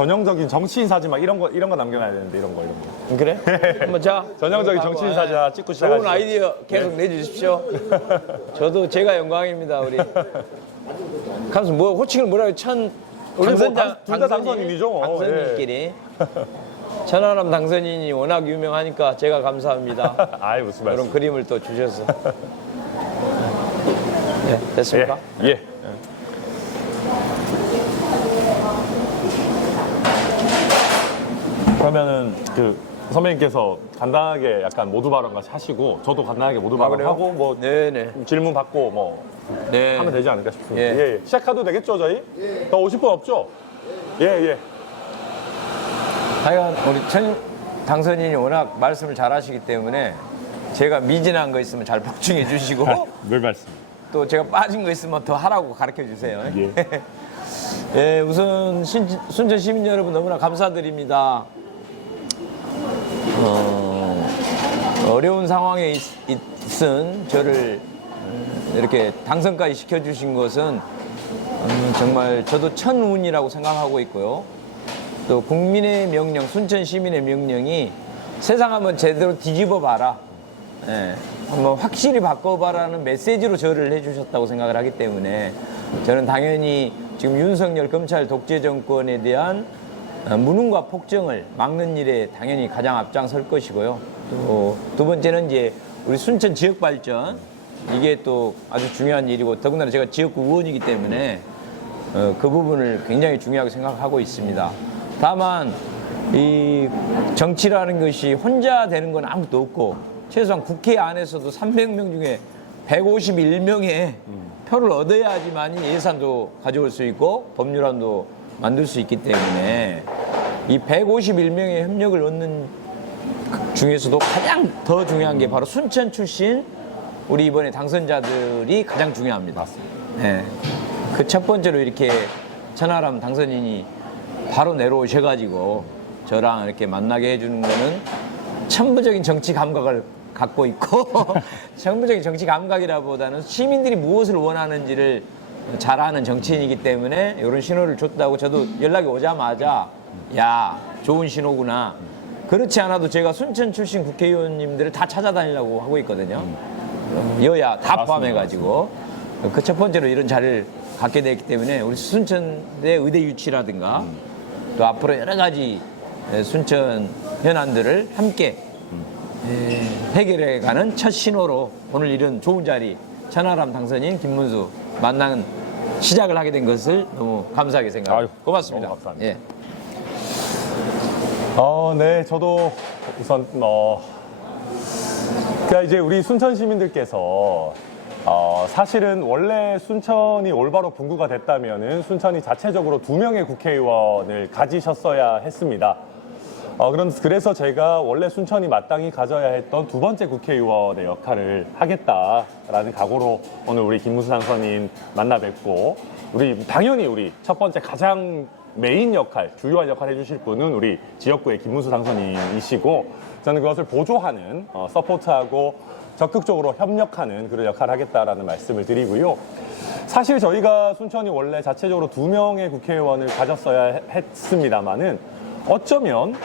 전형적인 정치인 사진 막 이런 거 남겨놔야 되는데 이런 거. 그래? 한번 자. 전형적인 정치인 사진 하나 찍고 시작하시죠. 좋은 아이디어 계속 내주십시오. 저도 제가 영광입니다, 우리. 감수 뭐 호칭을 뭐라고 우리 당선자 둘 다 당선인이죠. 당선인끼리. 천하람 당선인이 워낙 유명하니까 제가 감사합니다. 아이 무슨 말씀. 그런 그림을 또 주셔서. 네, 됐습니까? 예. 그러면은 그 선배님께서 간단하게 약간 모두 발언 같이 하시고 저도 간단하게 모두 발언하고 뭐 네네. 질문 받고 뭐 네. 하면 되지 않을까 싶습니다. 예. 예. 시작해도 되겠죠 저희? 더 오실 분 없죠? 예. 하여간 우리 천 당선인이 워낙 말씀을 잘하시기 때문에 제가 미진한 거 있으면 잘 보충해 주시고 늘 말씀. 또 제가 빠진 거 있으면 더 하라고 가르쳐 주세요. 예. 예, 우선 순천 시민 여러분 너무나 감사드립니다. 어려운 상황에 있은 저를 이렇게 당선까지 시켜주신 것은 정말 저도 천운이라고 생각하고 있고요. 또 국민의 명령, 순천 시민의 명령이 세상 한번 제대로 뒤집어 봐라. 예, 한번 확실히 바꿔봐라는 메시지로 저를 해주셨다고 생각을 하기 때문에 저는 당연히 지금 윤석열 검찰 독재 정권에 대한 무능과 폭정을 막는 일에 당연히 가장 앞장설 것이고요. 또 두 번째는 이제 우리 순천 지역 발전, 이게 또 아주 중요한 일이고 더군다나 제가 지역구 의원이기 때문에 그 부분을 굉장히 중요하게 생각하고 있습니다. 다만 이 정치라는 것이 혼자 되는 건 아무것도 없고 최소한 국회 안에서도 300명 중에 151명의 표를 얻어야지만 예산도 가져올 수 있고 법률안도 만들 수 있기 때문에 이 151명의 협력을 얻는 중에서도 가장 더 중요한 게 바로 순천 출신 우리 이번에 당선자들이 가장 중요합니다. 네. 그 첫 번째로 이렇게 천하람 당선인이 바로 내려오셔가지고 저랑 이렇게 만나게 해주는 거는 천부적인 정치 감각을 갖고 있고 천부적인 정치 감각이라보다는 시민들이 무엇을 원하는지를 잘 아는 정치인이기 때문에 이런 신호를 줬다고 저도 연락이 오자마자 야, 좋은 신호구나. 그렇지 않아도 제가 순천 출신 국회의원님들을 다 찾아다니려고 하고 있거든요. 여야 다 포함해가지고 그 첫 번째로 이런 자리를 갖게 됐기 때문에 우리 순천의 의대 유치라든가 또 앞으로 여러 가지 순천 현안들을 함께 해결해가는 첫 신호로 오늘 이런 좋은 자리 천하람 당선인 김문수 만나는 시작을 하게 된 것을 너무 감사하게 생각합니다. 고맙습니다. 너무 감사합니다. 예. 네, 저도 우선 그러니까 이제 우리 순천 시민들께서 사실은 원래 순천이 올바로 분구가 됐다면은 순천이 자체적으로 2명의 국회의원을 가지셨어야 했습니다. 그래서 제가 원래 순천이 마땅히 가져야 했던 두 번째 국회의원의 역할을 하겠다라는 각오로 오늘 우리 김문수 당선인 만나 뵙고 당연히 우리 첫 번째 가장 메인 역할, 주요한 역할 해주실 분은 우리 지역구의 김문수 당선인이시고 저는 그것을 보조하는 서포트하고 적극적으로 협력하는 그런 역할을 하겠다라는 말씀을 드리고요. 사실 저희가 순천이 원래 자체적으로 2명의 국회의원을 가졌어야 했습니다만은 어쩌면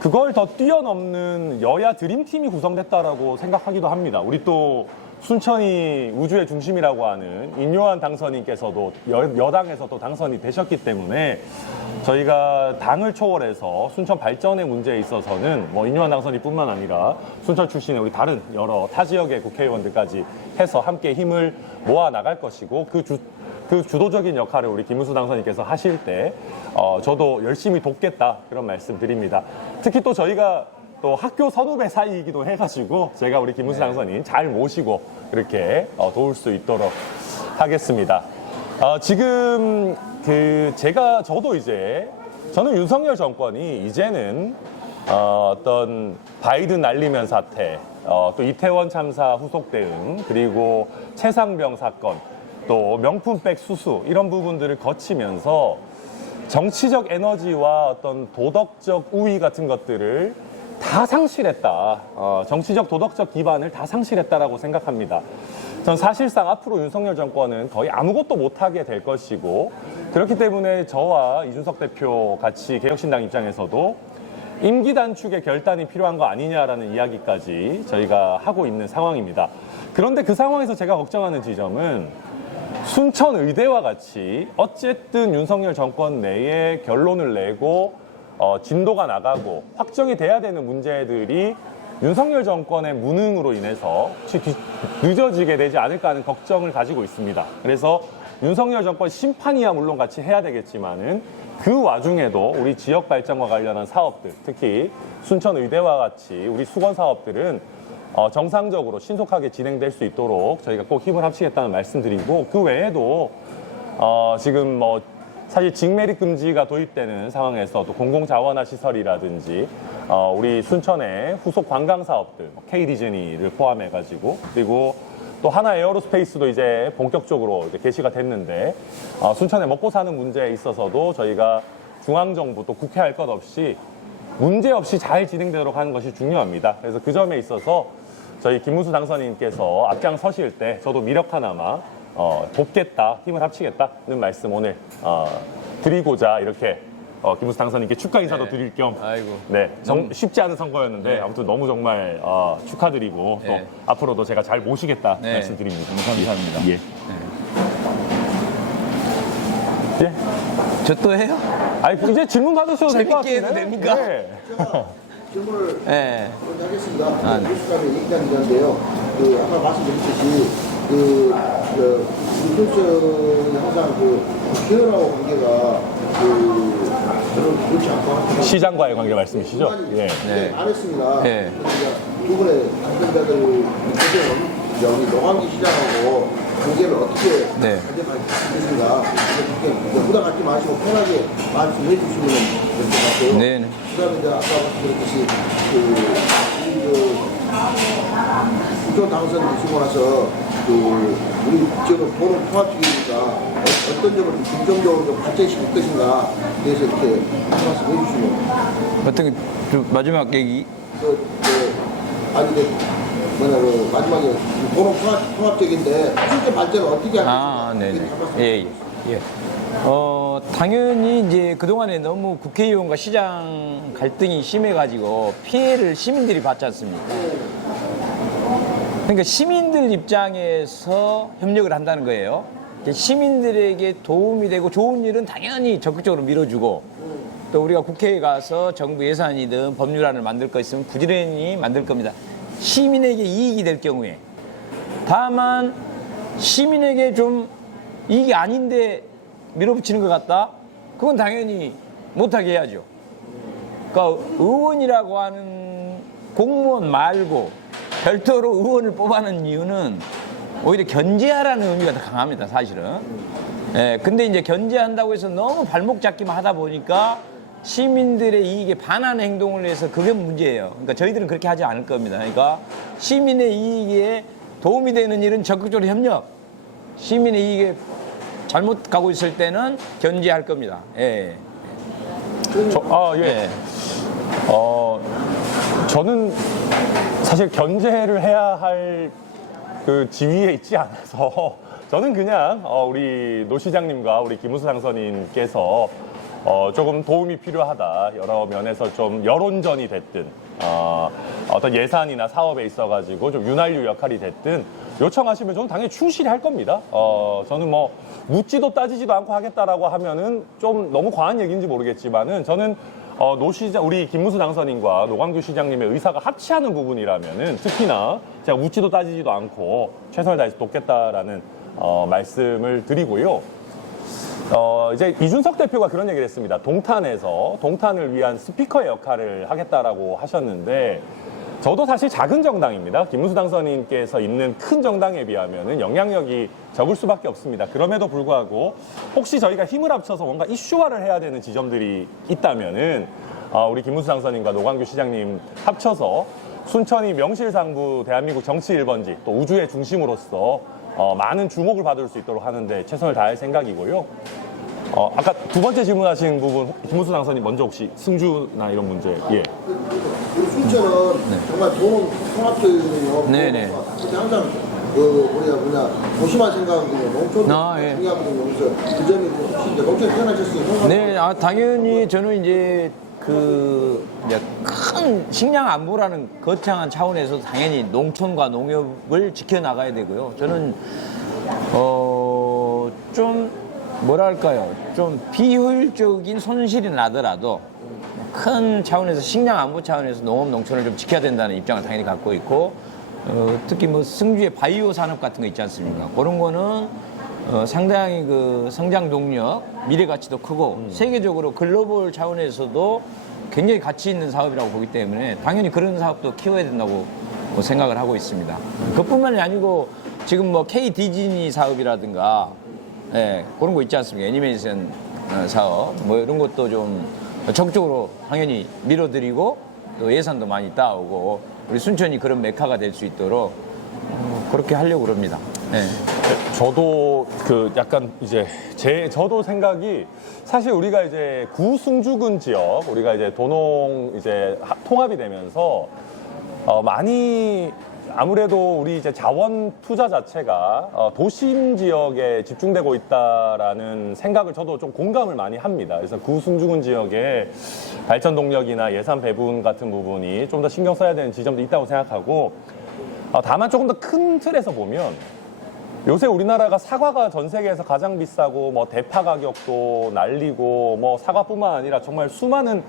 그걸 더 뛰어넘는 여야 드림팀이 구성됐다라고 생각하기도 합니다. 우리 또 순천이 우주의 중심이라고 하는 인요한 당선인께서도 여당에서 또 당선이 되셨기 때문에 저희가 당을 초월해서 순천 발전의 문제에 있어서는 뭐 인요한 당선인뿐만 아니라 순천 출신의 우리 다른 여러 타 지역의 국회의원들까지 해서 함께 힘을 모아 나갈 것이고 그 주도적인 역할을 우리 김문수 당선인께서 하실 때 저도 열심히 돕겠다 그런 말씀 드립니다. 특히 또 저희가 또 학교 선후배 사이이기도 해가지고 제가 우리 김문수 당선인 잘 모시고 그렇게 도울 수 있도록 하겠습니다. 지금 저도 이제 저는 윤석열 정권이 이제는 어떤 바이든 날리면 사태, 또 이태원 참사 후속 대응, 그리고 최상병 사건, 또 명품백 수수 이런 부분들을 거치면서 정치적 에너지와 어떤 도덕적 우위 같은 것들을 다 상실했다. 정치적 도덕적 기반을 다 상실했다라고 생각합니다. 전 사실상 앞으로 윤석열 정권은 거의 아무것도 못하게 될 것이고 그렇기 때문에 저와 이준석 대표 같이 개혁신당 입장에서도 임기 단축의 결단이 필요한 거 아니냐라는 이야기까지 저희가 하고 있는 상황입니다. 그런데 그 상황에서 제가 걱정하는 지점은 순천 의대와 같이 어쨌든 윤석열 정권 내에 결론을 내고 진도가 나가고 확정이 돼야 되는 문제들이 윤석열 정권의 무능으로 인해서 혹시 늦어지게 되지 않을까 하는 걱정을 가지고 있습니다. 그래서 윤석열 정권 심판이야 물론 같이 해야 되겠지만은 그 와중에도 우리 지역 발전과 관련한 사업들, 특히 순천 의대와 같이 우리 수건 사업들은 정상적으로 신속하게 진행될 수 있도록 저희가 꼭 힘을 합치겠다는 말씀드리고 그 외에도 지금 뭐 사실 직매립 금지가 도입되는 상황에서도 공공자원화 시설이라든지 우리 순천의 후속 관광 사업들, K 디즈니를 포함해가지고 그리고 또 하나 에어로스페이스도 이제 본격적으로 이제 개시가 됐는데 순천에 먹고 사는 문제에 있어서도 저희가 중앙정부 또 국회 할 것 없이 문제 없이 잘 진행되도록 하는 것이 중요합니다. 그래서 그 점에 있어서 저희 김문수 당선인께서 앞장서실 때 저도 미력하나마 돕겠다, 힘을 합치겠다는 말씀 오늘 드리고자 이렇게 김문수 당선인께 축하 인사도 네. 드릴 겸 아이고. 네, 쉽지 않은 선거였는데 네. 아무튼 너무 정말 축하드리고 또 네. 앞으로도 제가 잘 모시겠다 네. 말씀드립니다. 감사합니다. 예. 예. 저 또 해요? 아니 이제 질문 받으셔도 될 것 재밌게 같은데. 해도 됩니까? 네. 질문을 네. 먼저 하겠습니다. 네. 뉴스감의 얘기한 기자인데요. 아까 말씀드렸듯이 윤석열이 항상 국회의원하고 관계가 저는 그렇지 않고 항상 시장과의 관계 말씀이시죠? 예. 네. 안 했습니다. 네. 두 분의 당선자들 여기 노광기 시장하고 관계를 어떻게 네. 가져가겠습니까? 그렇게 부담 갖지 마시고 편하게 말씀해 주시면 될 것 같고요. 네. 그다음에 이제 아까 말씀드렸듯이 국정 당선 되시고 나서 우리 지역은 도로 통합적이니까 어떤 점을 좀 긍정적으로 좀 발전시킬 것인가 그래서 이렇게 한 말씀 해주시면 어떤 그 마지막 얘기? 아니 마지막에 도로 통합적인데 실제 발전을 어떻게 아, 네네. 예, 예. 당연히 이제 그동안에 너무 국회의원과 시장 갈등이 심해가지고 피해를 시민들이 받지 않습니까? 그러니까 시민들 입장에서 협력을 한다는 거예요. 시민들에게 도움이 되고 좋은 일은 당연히 적극적으로 밀어주고 또 우리가 국회에 가서 정부 예산이든 법률안을 만들 거 있으면 부지런히 만들 겁니다. 시민에게 이익이 될 경우에. 다만 시민에게 좀 이익이 아닌데 밀어붙이는 것 같다? 그건 당연히 못하게 해야죠. 그러니까 의원이라고 하는 공무원 말고 별도로 의원을 뽑아놓은 이유는 오히려 견제하라는 의미가 더 강합니다, 사실은. 예, 근데 이제 견제한다고 해서 너무 발목 잡기만 하다 보니까 시민들의 이익에 반하는 행동을 해서 그게 문제예요. 그러니까 저희들은 그렇게 하지 않을 겁니다. 그러니까 시민의 이익에 도움이 되는 일은 적극적으로 협력, 시민의 이익에 잘못 가고 있을 때는 견제할 겁니다. 예. 예. 예. 저는 사실 견제를 해야 할 그 지위에 있지 않아서 저는 그냥 우리 노 시장님과 우리 김문수 당선인께서 조금 도움이 필요하다. 여러 면에서 좀 여론전이 됐든 어떤 예산이나 사업에 있어가지고 좀 윤활유 역할이 됐든 요청하시면 저는 당연히 충실히 할 겁니다. 저는 뭐 묻지도 따지지도 않고 하겠다라고 하면은 좀 너무 과한 얘기인지 모르겠지만은 저는 노 시장, 우리 김문수 당선인과 노광규 시장님의 의사가 합치하는 부분이라면은 특히나 제가 묻지도 따지지도 않고 최선을 다해서 돕겠다라는 말씀을 드리고요. 이제 이준석 대표가 그런 얘기를 했습니다. 동탄에서 동탄을 위한 스피커의 역할을 하겠다라고 하셨는데 저도 사실 작은 정당입니다. 김문수 당선인께서 있는 큰 정당에 비하면은 영향력이 적을 수밖에 없습니다. 그럼에도 불구하고 혹시 저희가 힘을 합쳐서 뭔가 이슈화를 해야 되는 지점들이 있다면은 우리 김문수 당선인과 노광규 시장님 합쳐서 순천이 명실상부 대한민국 정치 1번지 또 우주의 중심으로서 많은 주목을 받을 수 있도록 하는데 최선을 다할 생각이고요. 아까 두 번째 질문하신 부분 김문수 당선인 먼저 혹시 승주나 이런 문제 예. 우리 순천은 정말 도로 통합적이거든요. 네네. 근데 항상 도시만 생각하거든요. 농촌도 예. 중요하거든요. 그래서 그 점이 혹시 이제 농촌에 태어나셨으니까 네, 당연히 저는 이제 이제 큰 식량 안보라는 거창한 차원에서 당연히 농촌과 농협을 지켜나가야 되고요. 저는, 좀, 뭐랄까요. 좀 비효율적인 손실이 나더라도 큰 차원에서 식량 안보 차원에서 농업, 농촌을 좀 지켜야 된다는 입장을 당연히 갖고 있고, 특히 뭐 승주의 바이오 산업 같은 거 있지 않습니까? 그런 거는 상당히 그 성장 동력, 미래 가치도 크고 세계적으로 글로벌 차원에서도 굉장히 가치 있는 사업이라고 보기 때문에 당연히 그런 사업도 키워야 된다고 생각을 하고 있습니다. 그뿐만이 아니고 지금 뭐 K 디즈니 사업이라든가 예, 그런 거 있지 않습니까? 애니메이션 사업 뭐 이런 것도 좀 적극적으로 당연히 밀어드리고 또 예산도 많이 따오고 우리 순천이 그런 메카가 될 수 있도록 그렇게 하려고 그럽니다. 네. 저도 약간 이제 저도 생각이 사실 우리가 이제 구승주군 지역 우리가 이제 도농 이제 통합이 되면서 많이 아무래도 우리 이제 자원 투자 자체가 도심 지역에 집중되고 있다라는 생각을 저도 좀 공감을 많이 합니다. 그래서 구승주군 지역의 발전 동력이나 예산 배분 같은 부분이 좀 더 신경 써야 되는 지점도 있다고 생각하고 다만 조금 더 큰 틀에서 보면 요새 우리나라가 사과가 전 세계에서 가장 비싸고 뭐 대파 가격도 날리고 뭐 사과뿐만 아니라 정말 수많은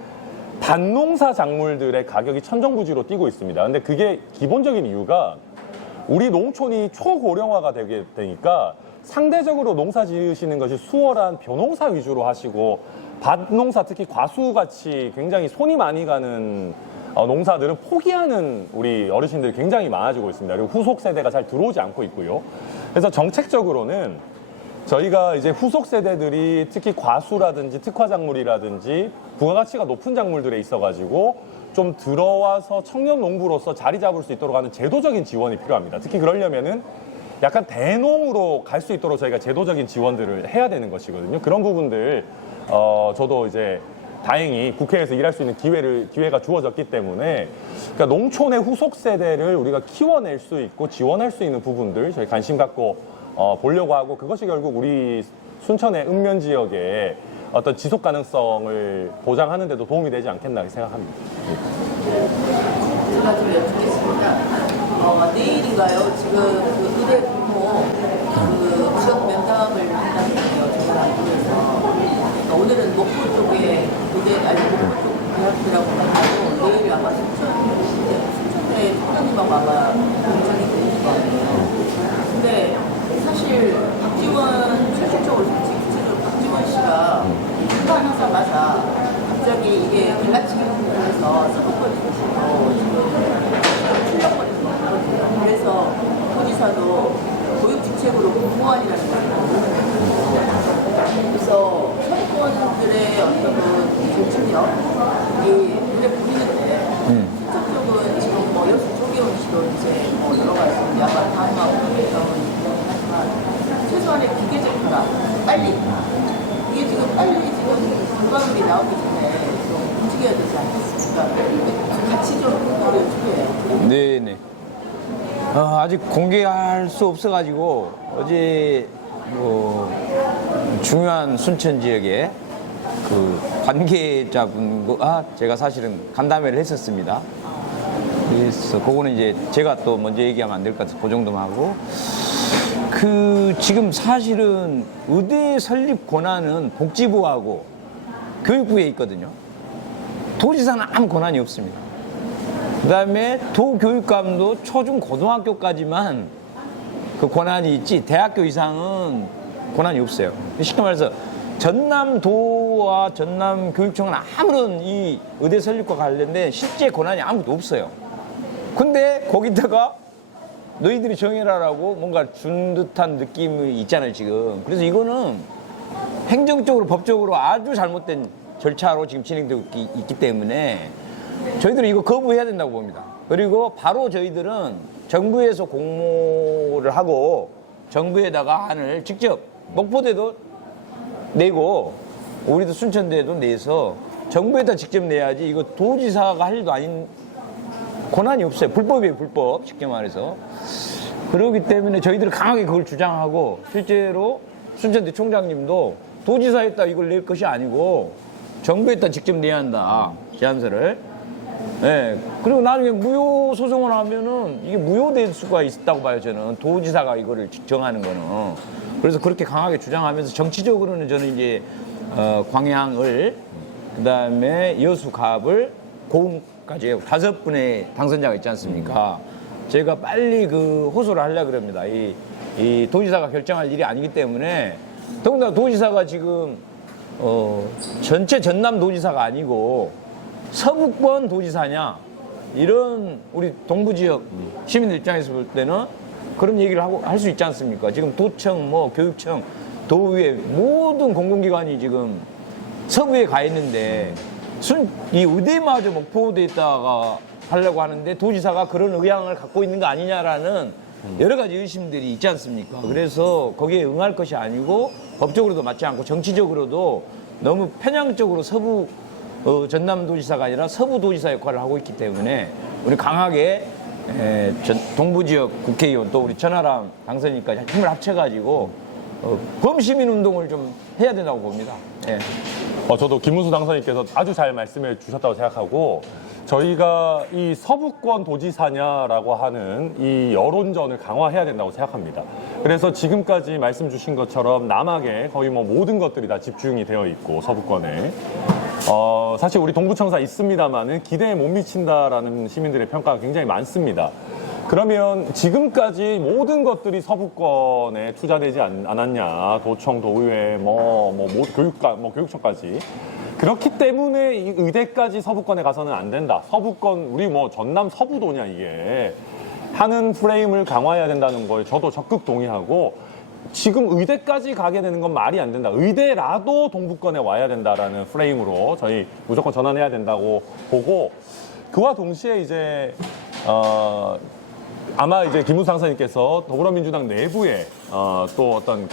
단농사 작물들의 가격이 천정부지로 뛰고 있습니다. 근데 그게 기본적인 이유가 우리 농촌이 초고령화가 되게 되니까 상대적으로 농사 지으시는 것이 수월한 벼농사 위주로 하시고 밭농사 특히 과수같이 굉장히 손이 많이 가는 농사들은 포기하는 우리 어르신들이 굉장히 많아지고 있습니다. 그리고 후속 세대가 잘 들어오지 않고 있고요. 그래서 정책적으로는 저희가 이제 후속 세대들이 특히 과수라든지 특화작물이라든지 부가가치가 높은 작물들에 있어가지고 좀 들어와서 청년 농부로서 자리 잡을 수 있도록 하는 제도적인 지원이 필요합니다. 특히 그러려면은 약간 대농으로 갈 수 있도록 저희가 제도적인 지원들을 해야 되는 것이거든요. 그런 부분들 저도 이제 다행히 국회에서 일할 수 있는 기회가 주어졌기 때문에 그러니까 농촌의 후속 세대를 우리가 키워낼 수 있고 지원할 수 있는 부분들 저희 관심 갖고 보려고 하고 그것이 결국 우리 순천의 읍면 지역의 어떤 지속 가능성을 보장하는 데도 도움이 되지 않겠나 생각합니다. 제가 좀 여쭙겠습니다. 내일인가요? 지금 그 의대 공모 그 지역 면담을 한다는데요. 제가 알고서 오늘은 목포 쪽에 목포 쪽 대학들하고 만나고 내일 아마 순천에 총장님하고 아마 공장이 되는 것 같아요. 근데 사실 박지원 실질적으로 구체적으로 박지원 씨가 출마하자마자 갑자기 이게 갈라치기 부분에서 서브권에서 지금 출력거리는 거거든요. 그래서 도지사도 교육직책으로 공무원이라는 걸 그래서 서브권들의 어떤 그 정치력이 눈에 보이는데 실질적으로 지금 뭐 여수 조계훈 씨도 이제 뭐 여러 가지 야간 다음하고 하지만 최소한의 기계적 혈압 빨리 이게 지금 빨리 지금 건강물이 나오기 전에 좀 움직여야 되지 않겠습니까? 같이 좀 공부를 해주세요. 네네. 아직 공개할 수 없어가지고 어제 뭐 중요한 순천 지역에 그 관계자분과 제가 사실은 간담회를 했었습니다. 그래서 그거는 이제 제가 또 먼저 얘기하면 안 될 것 같아서 그 정도만 하고 지금 사실은 의대 설립 권한은 복지부하고 교육부에 있거든요. 도지사는 아무 권한이 없습니다. 그 다음에 도교육감도 초중 고등학교까지만 그 권한이 있지 대학교 이상은 권한이 없어요. 쉽게 말해서 전남도와 전남교육청은 아무런 이 의대 설립과 관련된 실제 권한이 아무것도 없어요. 근데 거기다가 너희들이 정해라라고 뭔가 준 듯한 느낌이 있잖아요, 지금. 그래서 이거는 행정적으로, 법적으로 아주 잘못된 절차로 지금 진행되고 있기 때문에 저희들은 이거 거부해야 된다고 봅니다. 그리고 바로 저희들은 정부에서 공모를 하고 정부에다가 안을 직접 목포대도 내고 우리도 순천대도 내서 정부에다 직접 내야지 이거 도지사가 할 일도 아닌 권한이 없어요. 불법이에요, 불법. 쉽게 말해서. 그렇기 때문에 저희들은 강하게 그걸 주장하고 실제로 순천대 총장님도 도지사에다 이걸 낼 것이 아니고 정부에다 직접 내야 한다 제안서를. 예. 그리고 나중에 무효 소송을 하면은 이게 무효될 수가 있다고 봐요 저는 도지사가 이거를 정하는 거는. 그래서 그렇게 강하게 주장하면서 정치적으로는 저는 이제 광양을 그다음에 여수 갑을 고흥까지 5분의 당선자가 있지 않습니까? 제가 빨리 그 호소를 하려고 그럽니다. 이 도지사가 결정할 일이 아니기 때문에 더군다나 도지사가 지금 전체 전남 도지사가 아니고 서북권 도지사냐 이런 우리 동부 지역 시민들 입장에서 볼 때는 그런 얘기를 하고 할 수 있지 않습니까? 지금 도청, 뭐 교육청, 도의회 모든 공공기관이 지금 서부에 가 있는데 이 의대마저 목포대에다가 하려고 하는데 도지사가 그런 의향을 갖고 있는 거 아니냐라는 여러 가지 의심들이 있지 않습니까? 그래서 거기에 응할 것이 아니고 법적으로도 맞지 않고 정치적으로도 너무 편향적으로 서부 전남도지사가 아니라 서부도지사 역할을 하고 있기 때문에 우리 강하게 동부지역 국회의원 또 우리 천하람 당선인까지 힘을 합쳐가지고 범시민운동을 좀 해야 된다고 봅니다. 예. 저도 김문수 당선인께서 아주 잘 말씀해 주셨다고 생각하고 저희가 이 서부권 도지사냐라고 하는 이 여론전을 강화해야 된다고 생각합니다. 그래서 지금까지 말씀 주신 것처럼 남학에 거의 뭐 모든 것들이 다 집중이 되어 있고 서부권에 사실 우리 동부청사 있습니다만은 기대에 못 미친다라는 시민들의 평가가 굉장히 많습니다. 그러면 지금까지 모든 것들이 서부권에 투자되지 않았냐, 도청, 도의회, 교육청까지. 그렇기 때문에 이 의대까지 서부권에 가서는 안 된다. 서부권, 우리 뭐 전남 서부도냐 이게 하는 프레임을 강화해야 된다는 거에 저도 적극 동의하고 지금 의대까지 가게 되는 건 말이 안 된다. 의대라도 동부권에 와야 된다라는 프레임으로 저희 무조건 전환해야 된다고 보고 그와 동시에 이제 아마 이제 김문수 당선인께서 더불어민주당 내부에 또 어떤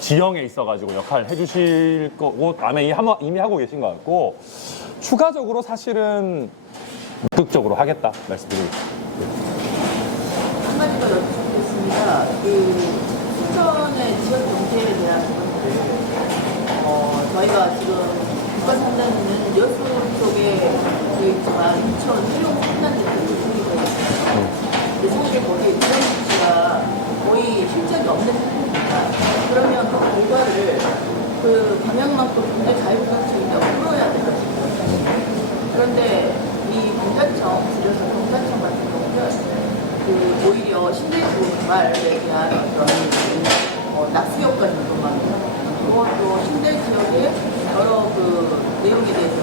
지형에 있어가지고 역할을 해주실 거고 아마 이미 하고 계신 것 같고 추가적으로 사실은 적극적으로 하겠다 말씀드리겠습니다. 한마디 더 여쭙겠습니다. 순천의 지역 경제에 대한 부분들, 저희가 지금 국가산단지는 여수 쪽에 있지만 인천, 일용 산단지는 중립되어 있어요. 근데 사실 거기에 지역주치가 거의 실적이 없는 상태입니다. 그러면 그 결과를 그 방향만큼 굉장히 자율성적인데 풀어야 되는 거죠. 그런데 이 공단청, 줄여서 공단청 같은 경우는 오히려 신대지구 개발에 대한 어떤 낙수효과 정도만 그것도 신대 지역의 여러 내용에 대해서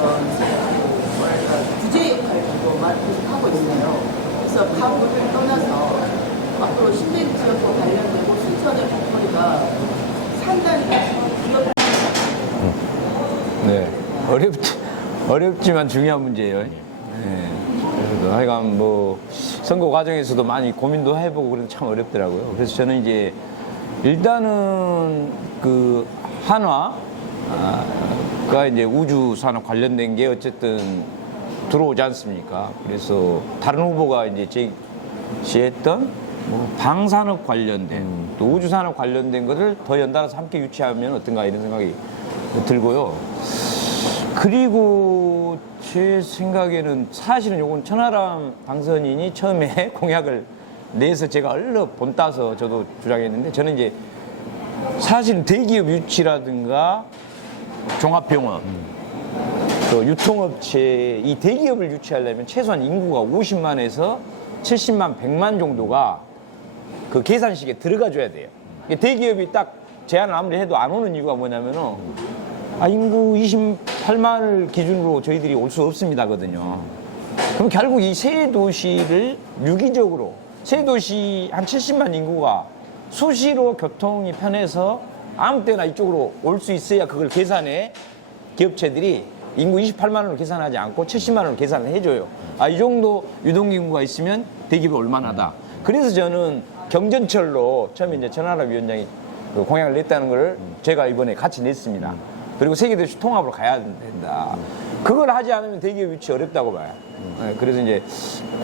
구제 역할 정도만 계속 하고 있어요. 그래서 가구를 떠나서 앞으로 신대 지역과 관련되고 순천의 먹거리가 상당히 위협. 네, 어렵지만 중요한 문제예요. 네. 그래서 하여간 선거 과정에서도 많이 고민도 해보고 그래서 참 어렵더라고요. 그래서 저는 이제 일단은 한화가 이제 우주 산업 관련된 게 어쨌든 들어오지 않습니까? 그래서 다른 후보가 이제 제시했던 방산업 관련된 또 우주 산업 관련된 것을 더 연달아서 함께 유치하면 어떤가 이런 생각이 들고요. 그리고 제 생각에는 사실은 요건 천하람 당선인이 처음에 공약을 내서 제가 얼른 본따서 저도 주장했는데 저는 이제 사실은 대기업 유치라든가 종합병원 또 유통업체 이 대기업을 유치하려면 최소한 인구가 50만에서 70만, 100만 정도가 그 계산식에 들어가 줘야 돼요. 대기업이 딱 제안을 아무리 해도 안 오는 이유가 뭐냐면은 인구 28만을 기준으로 저희들이 올 수 없습니다거든요. 그럼 결국 이 세 도시를 유기적으로 세 도시 한 70만 인구가 수시로 교통이 편해서 아무 때나 이쪽으로 올 수 있어야 그걸 계산해 기업체들이 인구 28만원으로 계산하지 않고 70만원으로 계산을 해줘요. 이 정도 유동인구가 있으면 대기업이 올만하다. 그래서 저는 경전철로 처음에 이제 천하람 위원장이 공약을 냈다는 걸 제가 이번에 같이 냈습니다. 그리고 세계도시 통합으로 가야 된다. 그걸 하지 않으면 대기업 유치 어렵다고 봐요. 그래서 이제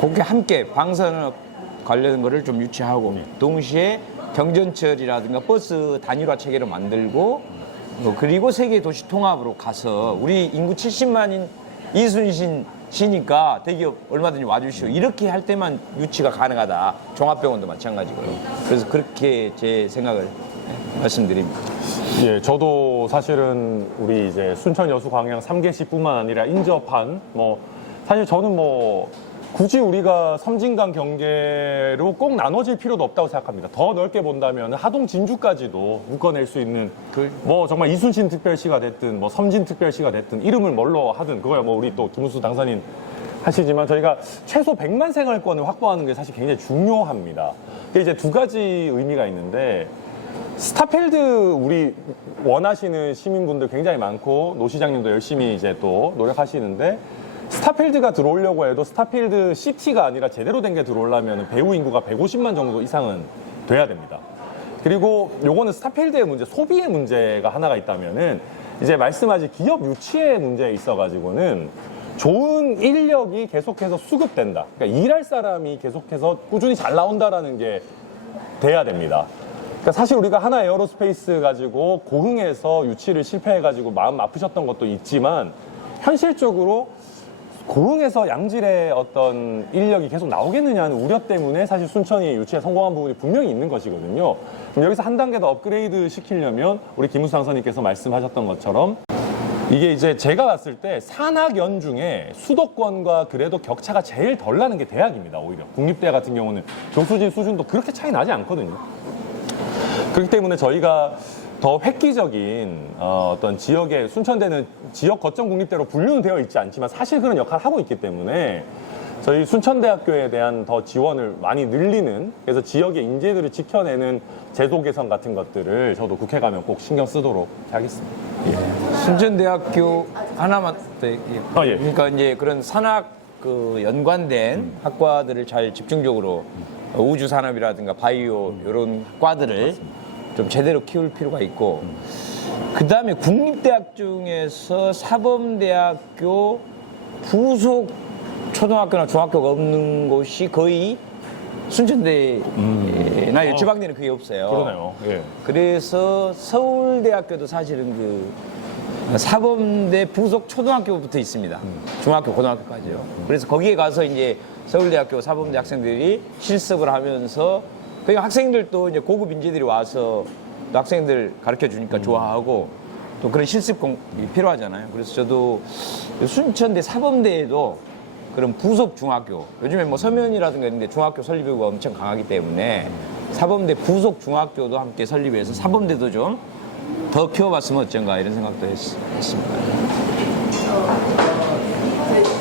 그렇게 함께 방산업 관련 거를 좀 유치하고 동시에 경전철이라든가 버스 단일화 체계를 만들고 그리고 세계 도시 통합으로 가서 우리 인구 70만인 이순신 시니까 대기업 얼마든지 와주시오. 이렇게 할 때만 유치가 가능하다. 종합병원도 마찬가지고요. 그래서 그렇게 제 생각을 말씀드립니다. 예, 저도 사실은 우리 이제 순천 여수 광양 3개시뿐만 아니라 인접한 사실 저는 굳이 우리가 섬진강 경계로 꼭 나눠질 필요도 없다고 생각합니다. 더 넓게 본다면 하동 진주까지도 묶어낼 수 있는 정말 이순신 특별시가 됐든 섬진 특별시가 됐든 이름을 뭘로 하든 그거야 우리 또 김우수 당선인 하시지만 저희가 최소 100만 생활권을 확보하는 게 사실 굉장히 중요합니다. 이게 이제 두 가지 의미가 있는데 스타필드 우리 원하시는 시민분들 굉장히 많고 노 시장님도 열심히 이제 또 노력하시는데 스타필드가 들어오려고 해도 스타필드 시티가 아니라 제대로 된 게 들어오려면 배우 인구가 150만 정도 이상은 돼야 됩니다. 그리고 요거는 스타필드의 문제, 소비의 문제가 하나가 있다면은 이제 말씀하신 기업 유치의 문제에 있어가지고는 좋은 인력이 계속해서 수급된다. 그러니까 일할 사람이 계속해서 꾸준히 잘 나온다라는 게 돼야 됩니다. 그러니까 사실 우리가 하나 에어로스페이스 가지고 고흥에서 유치를 실패해가지고 마음 아프셨던 것도 있지만 현실적으로 고흥에서 양질의 어떤 인력이 계속 나오겠느냐는 우려 때문에 사실 순천이 유치에 성공한 부분이 분명히 있는 것이거든요. 그럼 여기서 한 단계 더 업그레이드 시키려면 우리 김우수 당선인께서 말씀하셨던 것처럼 이게 이제 제가 봤을 때 산학연 중에 수도권과 그래도 격차가 제일 덜 나는 게 대학입니다. 오히려 국립대 같은 경우는 교수진 수준도 그렇게 차이 나지 않거든요. 그렇기 때문에 저희가 더 획기적인 어떤 지역의 순천대는 지역 거점 국립대로 분류는 되어 있지 않지만 사실 그런 역할을 하고 있기 때문에 저희 순천대학교에 대한 더 지원을 많이 늘리는 그래서 지역의 인재들을 지켜내는 제도 개선 같은 것들을 저도 국회 가면 꼭 신경 쓰도록 하겠습니다. 순천대학교 하나만 더 예. 그러니까 이제 그런 산학 연관된 학과들을 잘 집중적으로 우주산업이라든가 바이오 이런 과들을 좀 제대로 키울 필요가 있고 그 다음에 국립대학 중에서 사범대학교 부속 초등학교나 중학교가 없는 곳이 거의 순천대나 지방대는 그게 없어요. 그러네요. 예. 그래서 서울대학교도 사실은 그 사범대 부속 초등학교부터 있습니다. 중학교, 고등학교까지요. 그래서 거기에 가서 이제 서울대학교 사범대 학생들이 실습을 하면서 그러니까 학생들도 이제 고급 인재들이 와서 또 학생들 가르쳐 주니까 좋아하고 또 그런 실습이 필요하잖아요. 그래서 저도 순천대 사범대에도 그런 부속 중학교, 요즘에 서면이라든가 있는데 중학교 설립구가 엄청 강하기 때문에 사범대 부속 중학교도 함께 설립해서 사범대도 좀 더 키워봤으면 어쩐가 이런 생각도 했습니다.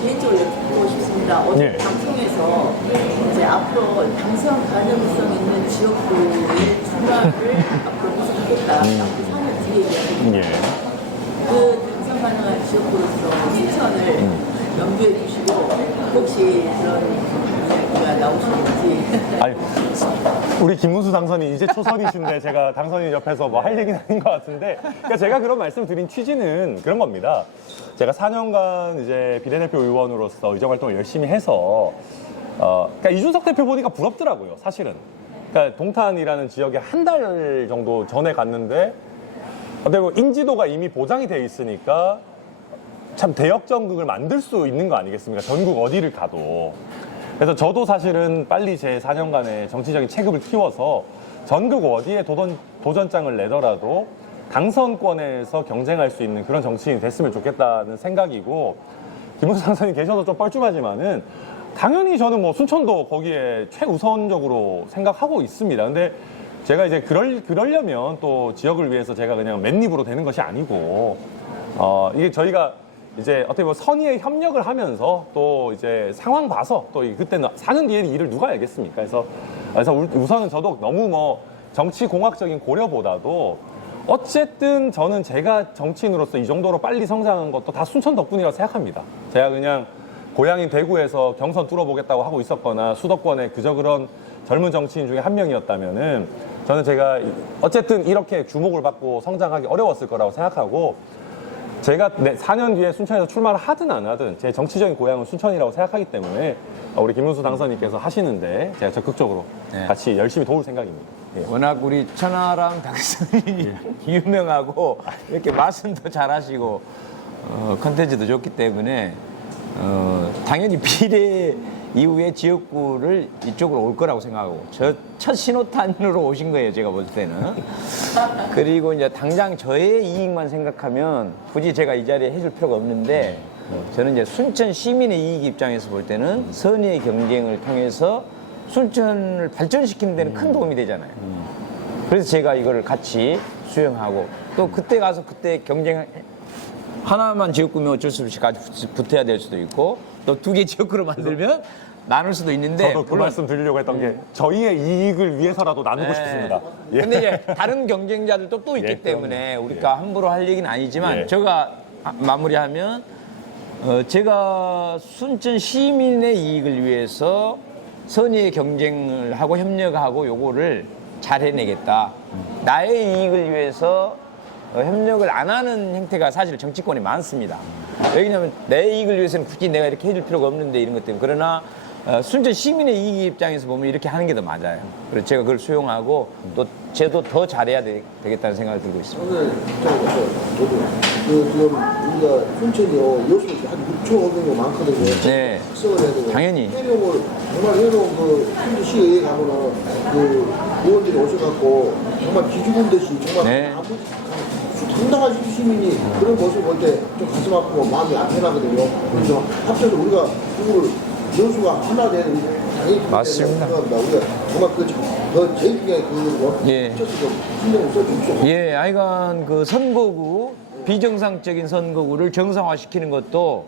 개인적으로 여쭤보고 싶습니다. 어제 예. 방송에서 이제 앞으로 당선 가능성 있는 지역구의 중간을 앞으로 모색하겠다라고 3년 뒤에 이야기했는데 예. 그 당선 가능한 지역구로서 순천을 염두에 두시고 혹시 그런 이야기가 나오시는지. 아니, 우리 김문수 당선인 이제 초선이신데 제가 당선인 옆에서 할 얘기는 아닌 것 같은데 그러니까 제가 그런 말씀 드린 취지는 그런 겁니다. 제가 4년간 이제 비례대표 의원으로서 의정활동을 열심히 해서 그러니까 이준석 대표 보니까 부럽더라고요, 사실은. 그러니까 동탄이라는 지역에 한 달 정도 전에 갔는데 그리고 인지도가 이미 보장이 돼 있으니까 참 대역전극을 만들 수 있는 거 아니겠습니까? 전국 어디를 가도. 그래서 저도 사실은 빨리 제 4년간의 정치적인 체급을 키워서 전국 어디에 도전장을 내더라도 당선권에서 경쟁할 수 있는 그런 정치인이 됐으면 좋겠다는 생각이고 김문수 당선인 계셔서 좀 뻘쭘하지만은 당연히 저는 순천도 거기에 최우선적으로 생각하고 있습니다. 근데 제가 이제 그러려면 또 지역을 위해서 제가 그냥 맨입으로 되는 것이 아니고 이게 저희가 이제 어떻게 보면 선의의 협력을 하면서 또 이제 상황 봐서 또 그때는 4년 뒤에 일을 누가 알겠습니까? 그래서 우선은 저도 너무 정치 공학적인 고려보다도 어쨌든 저는 제가 정치인으로서 이 정도로 빨리 성장한 것도 다 순천 덕분이라고 생각합니다. 제가 그냥 고향인 대구에서 경선 뚫어보겠다고 하고 있었거나 수도권에 그저 그런 젊은 정치인 중에 한 명이었다면은 저는 제가 어쨌든 이렇게 주목을 받고 성장하기 어려웠을 거라고 생각하고 제가 4년 뒤에 순천에서 출마를 하든 안 하든 제 정치적인 고향은 순천이라고 생각하기 때문에 우리 김문수 당선인께서 하시는데 제가 적극적으로 네. 같이 열심히 도울 생각입니다. 예. 워낙 우리 천하람 당선인이 유명하고 이렇게 말씀도 잘하시고 컨텐츠도 좋기 때문에 당연히 비례 이후에 지역구를 이쪽으로 올 거라고 생각하고 첫 신호탄으로 오신 거예요, 제가 볼 때는. 그리고 이제 당장 저의 이익만 생각하면 굳이 제가 이 자리에 해줄 필요가 없는데 저는 이제 순천 시민의 이익 입장에서 볼 때는 선의의 경쟁을 통해서 순천을 발전시키는 데는 큰 도움이 되잖아요. 그래서 제가 이거를 같이 수용하고 또 그때 가서 그때 경쟁 하나만 지역구면 어쩔 수 없이 같이 붙어야 될 수도 있고 또 2개 지역구로 만들면 나눌 수도 있는데 저도 그 말씀 드리려고 했던 게 저희의 이익을 위해서라도 나누고 싶습니다. 예. 근데 이제 다른 경쟁자들도 또 있기 예, 때문에 우리가 함부로 할 얘기는 아니지만 예. 제가 마무리하면 제가 순천 시민의 이익을 위해서 선의의 경쟁을 하고 협력하고 요거를 잘 해내겠다. 나의 이익을 위해서 협력을 안 하는 형태가 사실 정치권에 많습니다. 왜냐하면 내 이익을 위해서는 굳이 내가 이렇게 해줄 필요가 없는데 이런 것 때문에. 그러나 순천 시민의 이익 입장에서 보면 이렇게 하는 게 더 맞아요. 그래서 제가 그걸 수용하고 또 쟤도 더 잘해야 되겠다는 생각을 들고 있습니다. 오늘 저도 지금 우리가 순천이요 여수에 한 6,500명 많거든요. 네. 특성을 해야 되고 당연히. 해명을 정말 해명 그 순천 시의회 가면은 그 의원들이 오셔갖고 정말 기죽은 듯이 정말 네. 당당하신 시민이 그런 모습을 볼 때 좀 가슴 아프고 마음이 안편하거든요. 그래서 합쳐서 우리가 그거를 여수가 하나 되는 당연히 맞습니다. 생각합니다. 우리가 정말 그 제일 중요한 그거 예. 합쳐서 좀 신경을 써주십시오. 예, 하여간 그 선거구, 비정상적인 선거구를 정상화시키는 것도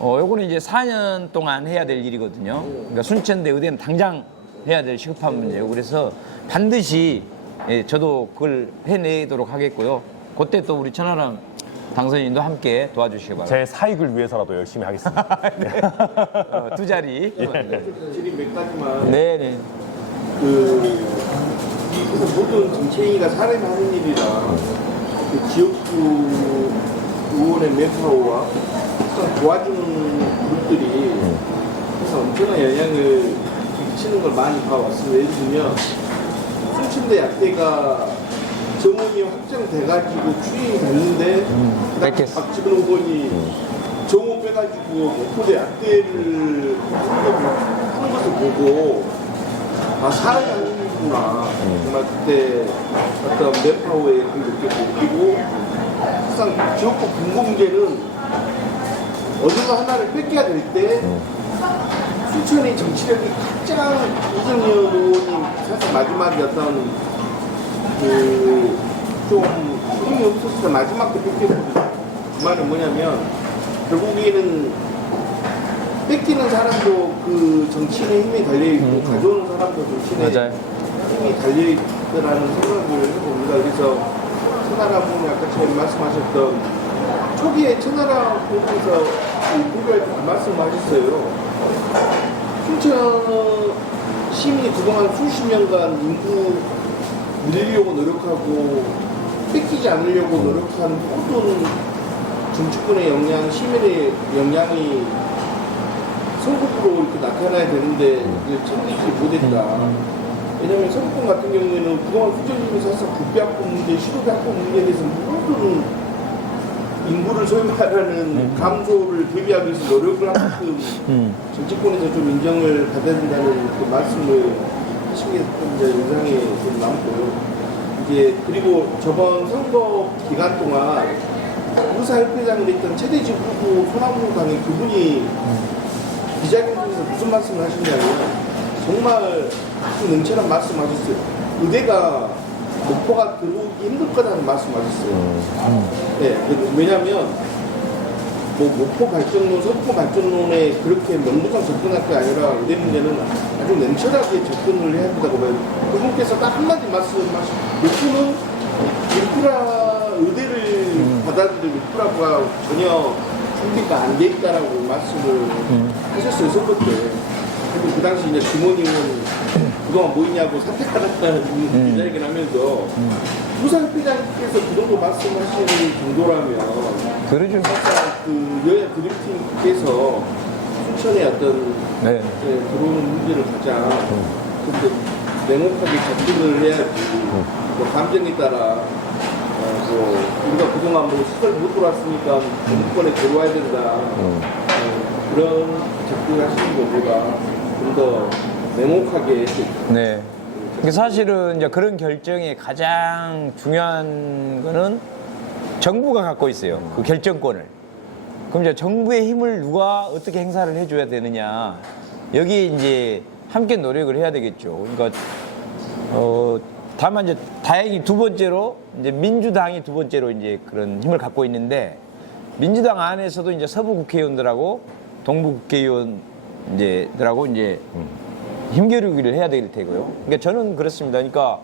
요거는 이제 4년 동안 해야 될 일이거든요. 그러니까 순천대 의대는 당장 해야 될 시급한 문제고 그래서 반드시 예, 저도 그걸 해내도록 하겠고요. 그때 또 우리 천하람 당선인도 함께 도와주시기 바랍니다. 제 사익을 위해서라도 열심히 하겠습니다. 두 자리. 질의 몇 가지만 네네. 그래서 모든 정치행위가 사람이 하는 일이라 그 지역구 의원의 맨파워와 항상 도와주는 그룹들이 항상 엄청난 영향을 미치는 걸 많이 봐왔습니다. 예를 들면 순천대 약대가 정원이 확정돼가지고 추인이 됐는데 뺏겼어. 박지근 의원이 정원 빼가지고 목포대 약대를 하는 것을 보고 아 사람이 아니구나 정말 그때 어떤 맨파워의 그걸 느꼈고 그리고 항상 지역구 공공재는 어디가 하나를 뺏겨야 될 때 순천의 정치력이 가장 이정현 의원이 사실 마지막에 어떤 좀 힘이 없었을 때 마지막 때 뺏겼거든요. 그 말은 뭐냐면 결국에는 뺏기는 사람도 그 정치인의 힘이 달려있고 가져오는 사람도 정치인의 맞아요. 힘이 달려있더라는 생각을 해봅니다. 그래서 천하람 분이 아까 처음 말씀하셨던 초기에 천하람 분께서 보도할 때 말씀하셨어요. 순천 시민이 그동안 수십 년간 인구 늘리려고 노력하고 뺏기지 않으려고 노력한 모든 정치권의 영향, 시민의 영향이 선거구로 이렇게 나타나야 되는데 챙기지 못했다. 왜냐하면 선거권 같은 경우에는 그동안 수정님이 사실 국비학부 문제, 시도비학부 문제에 대해서 모든 인구를 소위 말하는 감소를 대비하기 위해서 노력을 한 만큼 정치권에서 좀 인정을 받아야 된다는 그 말씀을 하신 게 인상에 좀 남고요. 이제 그리고 저번 선거 기간 동안 의사협회장을 했던 최대집 후보 소나무당의 그분이 기자회견에서 무슨 말씀을 하셨냐면 정말 아주 냉철한 말씀하셨어요. 의대가 목포가 들어오기 힘들 거라는 말씀하셨어요. 네, 왜냐하면 뭐 목포 발전론, 서귀포 발전론에 그렇게 명분상 접근할 게 아니라 의대 문제는 아주 냉철하게 접근을 해야 된다고 봐요. 그분께서 딱 한마디 말씀하시고 목포는 인프라 의대를 받아들일 인프라가 전혀 준비가 안 돼 있다라고 말씀을 하셨어요, 선거 때. 그리고 그 당시 이제 김원희 의원 그동안 뭐 있냐고 사퇴하셨다는 기자회견 하면서 부산시장께서 그 정도 말씀하시는 정도라면 그러죠. 그 여야 드림팀께서 순천의 어떤 네. 들어오는 문제를 가장 좀 냉혹하게 접근을 해야지 뭐 감정에 따라 뭐 우리가 그동안 뭐 시설 못 돌았으니까 정부권에 들어와야 된다 그런 접근을 하시는 것보다 좀 더 냉혹하게 네. 그러니까 사실은 이제 그런 결정의 가장 중요한 거는 정부가 갖고 있어요. 그 결정권을. 그럼 이제 정부의 힘을 누가 어떻게 행사를 해줘야 되느냐. 여기 이제 함께 노력을 해야 되겠죠. 그러니까, 다만 이제 다행히 두 번째로 이제 민주당이 두 번째로 이제 그런 힘을 갖고 있는데 민주당 안에서도 이제 서부 국회의원들하고 동부 국회의원들하고 이제 힘겨루기를 해야 될 테고요. 그러니까 저는 그렇습니다. 그러니까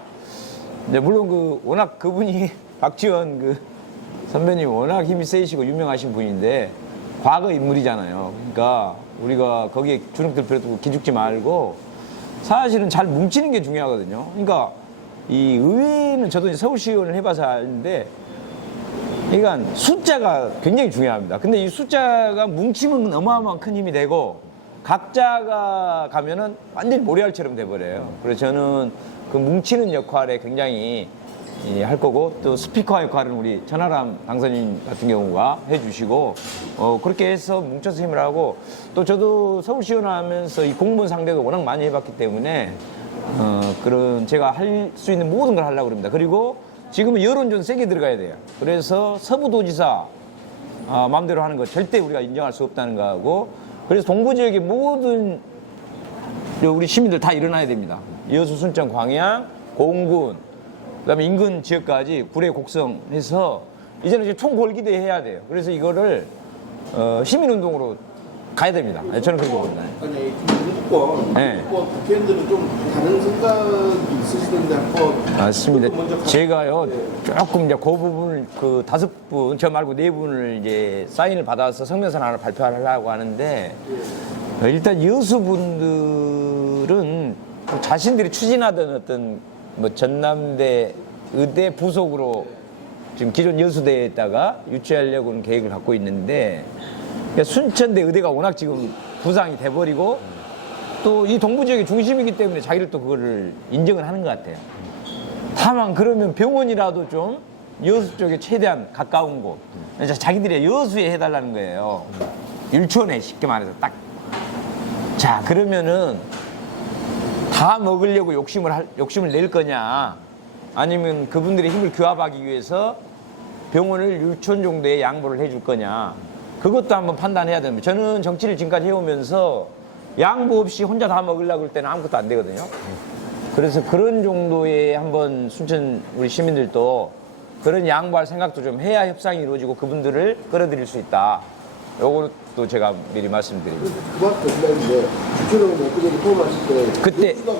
이제 물론 그 워낙 그분이 박지원 그 선배님 워낙 힘이 세시고 유명하신 분인데 과거 인물이잖아요. 그러니까 우리가 거기에 주눅들 필요 없고 기죽지 말고 사실은 잘 뭉치는 게 중요하거든요. 그러니까 이 의회는 저도 이제 서울시의원을 해봐서 아는데 그러니까 숫자가 굉장히 중요합니다. 근데 이 숫자가 뭉치면 어마어마한 큰 힘이 되고 각자가 가면은 완전히 모래알처럼 돼버려요. 그래서 저는 그 뭉치는 역할에 굉장히 할 거고 또 스피커 역할은 우리 천하람 당선인 같은 경우가 해주시고 그렇게 해서 뭉쳐서 힘을 하고 또 저도 서울시의원 하면서 이 공무원 상대도 워낙 많이 해봤기 때문에 그런 제가 할 수 있는 모든 걸 하려고 합니다. 그리고 지금은 여론전 세게 들어가야 돼요. 그래서 서부도지사 마음대로 하는 거 절대 우리가 인정할 수 없다는 거하고 그래서 동부 지역의 모든 우리 시민들 다 일어나야 됩니다. 여수, 순천, 광양, 공군, 그다음에 인근 지역까지 구례, 곡성 해서 이제는 이제 총궐기대 해야 돼요. 그래서 이거를 시민운동으로 가야 됩니다. 저는 그렇게 봅니다. 아니 정부권 네. 국회의원들은 좀 다른 생각이 있으시던데 한번 맞습니다. 먼저 제가요 조금 이제 그 부분을 그 5분 저 말고 4분을 이제 사인을 받아서 성명서 하나 발표하려고 하는데 일단 여수분들은 자신들이 추진하던 어떤 뭐 전남대 의대 부속으로 지금 기존 여수대에다가 유치하려고는 계획을 갖고 있는데 순천대 의대가 워낙 지금 부상이 돼버리고 또 이 동부 지역의 중심이기 때문에 자기를 또 그거를 인정을 하는 것 같아요. 다만 그러면 병원이라도 좀 여수 쪽에 최대한 가까운 곳, 자기들이 여수에 해달라는 거예요. 율촌에 쉽게 말해서 딱. 자 그러면은 다 먹으려고 욕심을 낼 거냐, 아니면 그분들의 힘을 규합하기 위해서 병원을 율촌 정도의 양보를 해줄 거냐. 그것도 한번 판단해야 됩니다. 저는 정치를 지금까지 해오면서 양보 없이 혼자 다 먹으려고 할 때는 아무것도 안 되거든요. 그래서 그런 정도의 한번 순천 우리 시민들도 그런 양보할 생각도 좀 해야 협상이 이루어지고 그분들을 끌어들일 수 있다. 요것도 제가 미리 말씀드립니다. 그만큼 된다는데 주최적으로 엊그제 포함하실 때 그때- 요수가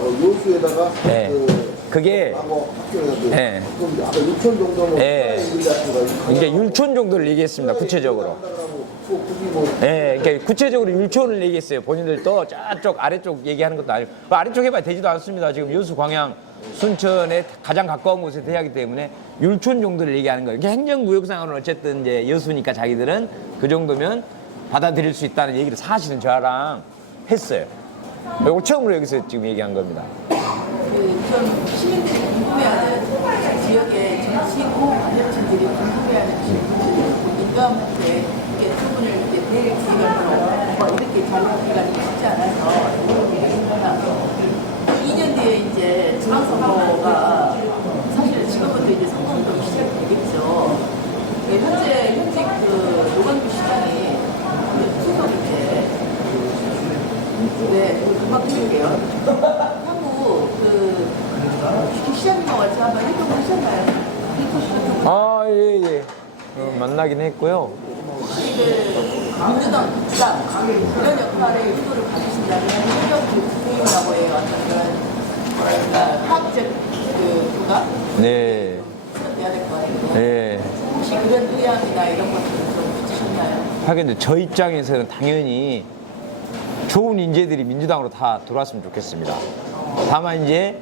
그랬더니 요수에다가 네. 그게 네. 그럼 아까 6천 정도면 네. 거 이제 율촌 정도를 얘기했습니다. 구체적으로. 뭐 네, 그러니까 구체적으로 율촌을 얘기했어요. 본인들도 저쪽 아래쪽 얘기하는 것도 아니고 그 아래쪽 해봐야 되지도 않습니다. 지금 여수, 광양, 순천에 가장 가까운 곳에 돼야 하기 때문에 율촌 정도를 얘기하는 거예요. 행정구역상으로는 어쨌든 이제 여수니까 자기들은 그 정도면 받아들일 수 있다는 얘기를 사실은 저랑 했어요. 이걸 처음으로 여기서 지금 얘기한 겁니다. 좀 시민들이 궁금해하는 지역의 정치고 관여층들이 궁금해하는 질문들이 민감한데 이게 두 분을 이제 내일 기간으로 뭐 이렇게 자료기간이 쉽지 않아서 물어보겠습니다. 2년 뒤에 이제 지방선거가 사실 지금부터 이제 선거운동이 시작되겠죠. 현직 그 노관규 시장이 수석인데, 네, 금방 드릴게요. 하고 시장님과 같이 한번 활동을 하셨나요? 아, 예. 만나긴 했고요. 혹시 민주당 그런 역할의 의도를 가지신다면 행정부 국회의원하고의 어떤 그런 화학적 교감? 네. 돼야 될 것 같은데 네. 혹시 그런 의향이나 이런 것들을 좀 붙이셨나요? 하긴 근데 저 입장에서는 당연히 좋은 인재들이 민주당으로 다 들어왔으면 좋겠습니다. 다만 이제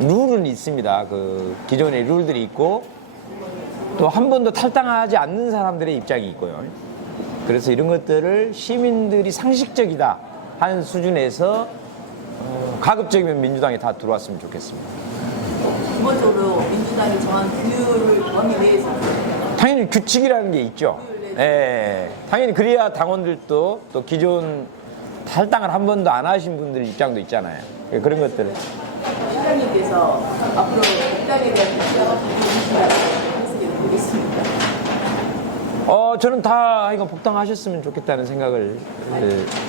룰은 있습니다. 그 기존의 룰들이 있고 또 한 번도 탈당하지 않는 사람들의 입장이 있고요. 그래서 이런 것들을 시민들이 상식적이다 하는 수준에서 가급적이면 민주당이 다 들어왔으면 좋겠습니다. 기본적으로 민주당이 정한 규율을 범위 내에서 당연히 규칙이라는 게 있죠. 예, 당연히 그래야 당원들도 또 기존 탈당을 한 번도 안 하신 분들 입장도 있잖아요. 그런 것들을. 시장님께서 앞으로 복당에 대한 대책을 주신다고 해석이 되겠습니다. 저는 다 이거 복당하셨으면 좋겠다는 생각을.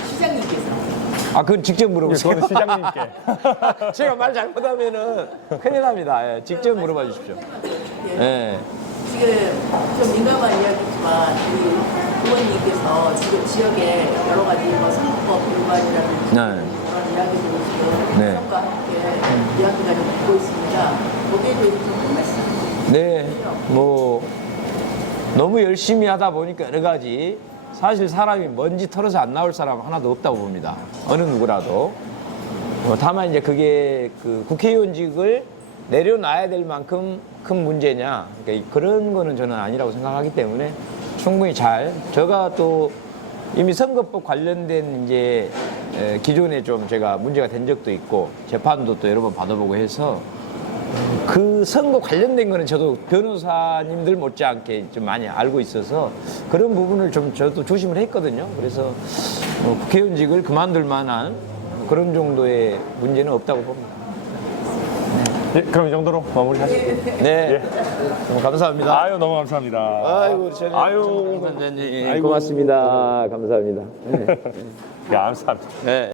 시장님께서 그건 직접 물어보세요. 그거는 시장님께. 제가 말 잘못하면은 큰일 납니다. 예, 직접 물어봐 주십시오. 예. 지금 좀 민감한 이야기지만 우리 의원님께서 지금 지역에 여러 가지 뭐 선거법 위반이라든지 네. 그런 이야기들을 지금 네. 선거와 함께 이야기가 좀 되고 있습니다. 거기에 대해서 좀 말씀. 네, 뭐 너무 열심히 하다 보니까 여러 가지 사실 사람이 먼지 털어서 안 나올 사람 하나도 없다고 봅니다. 어느 누구라도. 다만 이제 그게 그 국회의원직을 내려놔야 될 만큼 큰 문제냐, 그러니까 그런 거는 저는 아니라고 생각하기 때문에 충분히 제가 또 이미 선거법 관련된 이제 기존에 좀 제가 문제가 된 적도 있고 재판도 또 여러 번 받아보고 해서 그 선거 관련된 거는 저도 변호사님들 못지않게 좀 많이 알고 있어서 그런 부분을 좀 저도 조심을 했거든요. 그래서 국회의원직을 그만둘 만한 그런 정도의 문제는 없다고 봅니다. 예, 그럼 이 정도로 마무리하시죠. 네, 너무 감사합니다. 아유, 너무 감사합니다. 아이고, 아유, 고맙습니다. 감사합니다. 네. 감사합니다. 네.